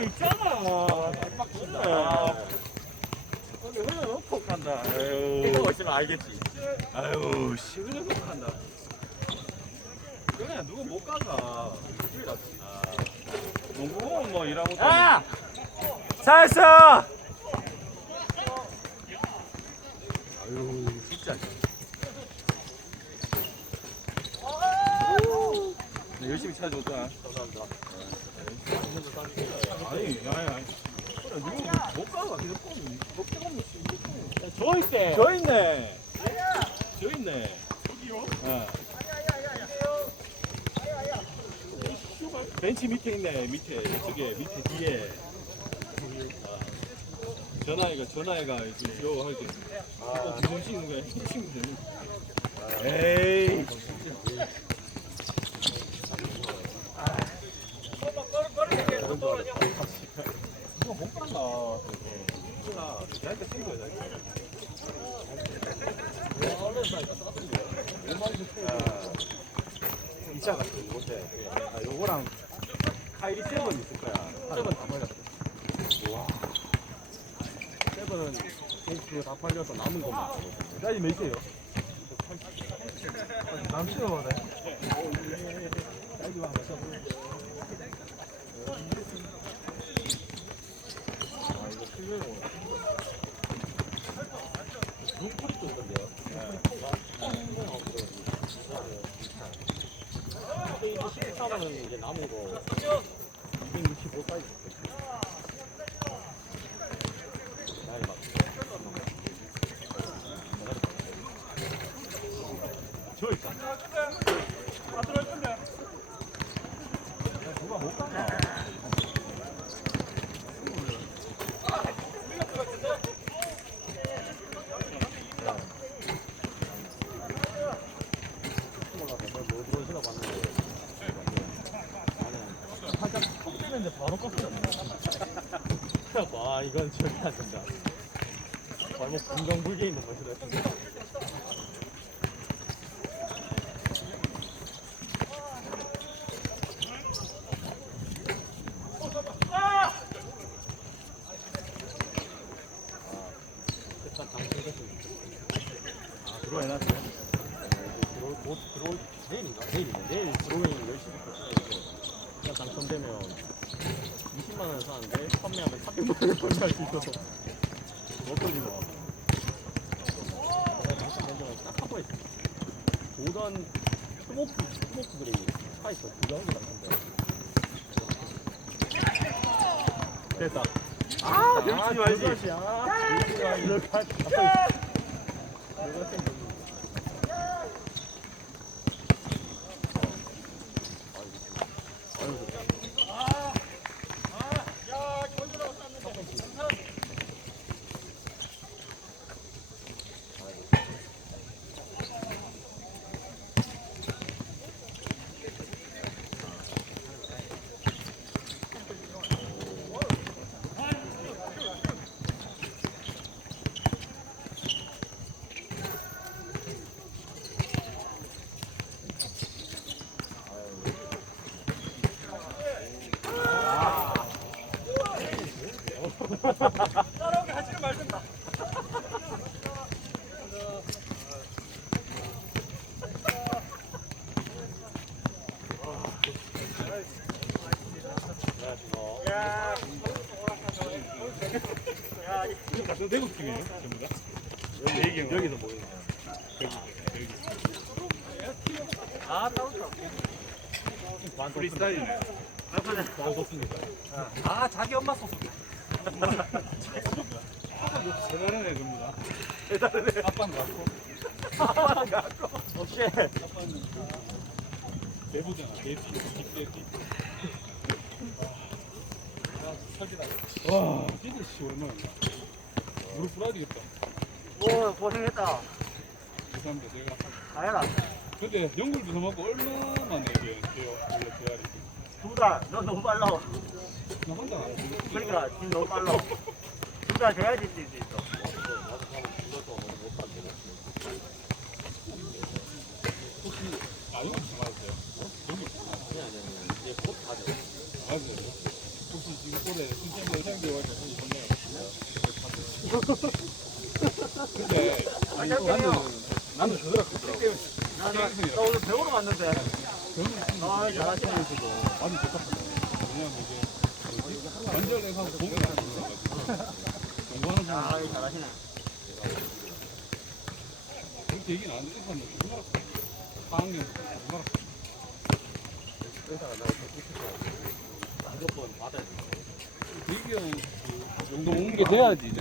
있잖아. 근데 흘러놓고 간다. 이거 있으면 알겠지. 아유, 씨, 흘러놓고 간다. 그냥 누구 못 가가. 농구공은 뭐 일하고. 아! 잘했어! 아유, 진짜. 열심히 찾아줬다. 감사합니다. 아니. 그래, 누구 못 가가. 저 있대. 저 있네. 저 있네. 여기요? 어. 벤치 밑에 있네. 밑에. 저게 밑에 뒤에. 전화해가 이제 요 할게. 또 두번 씻는 거야. 씻는 되는. 에이. 이거 못 간다. 나한테 쓴 거야. 이차 같은 못해. 요거랑 카이리 세븐 있을 거야. 세븐 다 팔렸어. 와. 세븐은 그거 다 팔려서 남은 것만. 사이즈 몇이에요? 남친은 뭐래? 사이즈가 몇 살? 눈코리도 있던데요? 근데 이제 14만원 이제 남은 거 265 사이즈 나이 막 저 있잖아 다 들어올 건데 누가 못 가나 바로 꺾였네. 와 이건 절대 안 된다. 발목 공정불개 있는 거지. 들어와야 들어올 내일인가? 내일 드로잉 10시부터 당첨되면 20만원 사는데 판매하면 300만원을 판매할 수 있어서 어떤 일로 내가 당첨 면접을 딱 하고 했어. 보던 스모크들이 차있어. 부자하게 당첨돼. 됐다. 열심히 말지. 이렇게 할 따라오게 하지는 말든가. 이거 같은 대국 팀이에요? 전부 다? 여기서 모이는 거야. 여기. 아, 따로. 프리스타일이네. 안 좋습니까? 아, 자기 엄마 소속. 대단하네, 전부 다. 대단하네. 아빠는 갖고. 오케이. 아빠는 대부잖아. 대피. 살기다. 와, 진짜 시원하네. 무릎 부러야 되겠다. 오, 고생했다. 죄송합니다, 제가. 가해라. 근데 연골 주워 먹고 얼마나 내게 해요? 두다 너 너무 빨라. 나 혼자 안 해. 그러니까 지금 너무 빨라. 두다 돼야지 뛸 수 있어. 아, 이거 잡아주세요. 맞아요. 혹시 지금 올해 순천대 상대 와서 손이 건너요? 근데 아니, 나는 그거라고 나 오늘 배우러 왔는데. 아, 잘하시네. 많이 똑같아요. 왜냐면 이게 관절에서 공이 안 들어가지고 공부하는 아, 사람 잘하시네. 그렇게 얘기는 안 했었는데 누가 4학년 누가 회사가 나를 무조건 받아야 돼. 대기업 그 정도 온 게 돼야지 이제.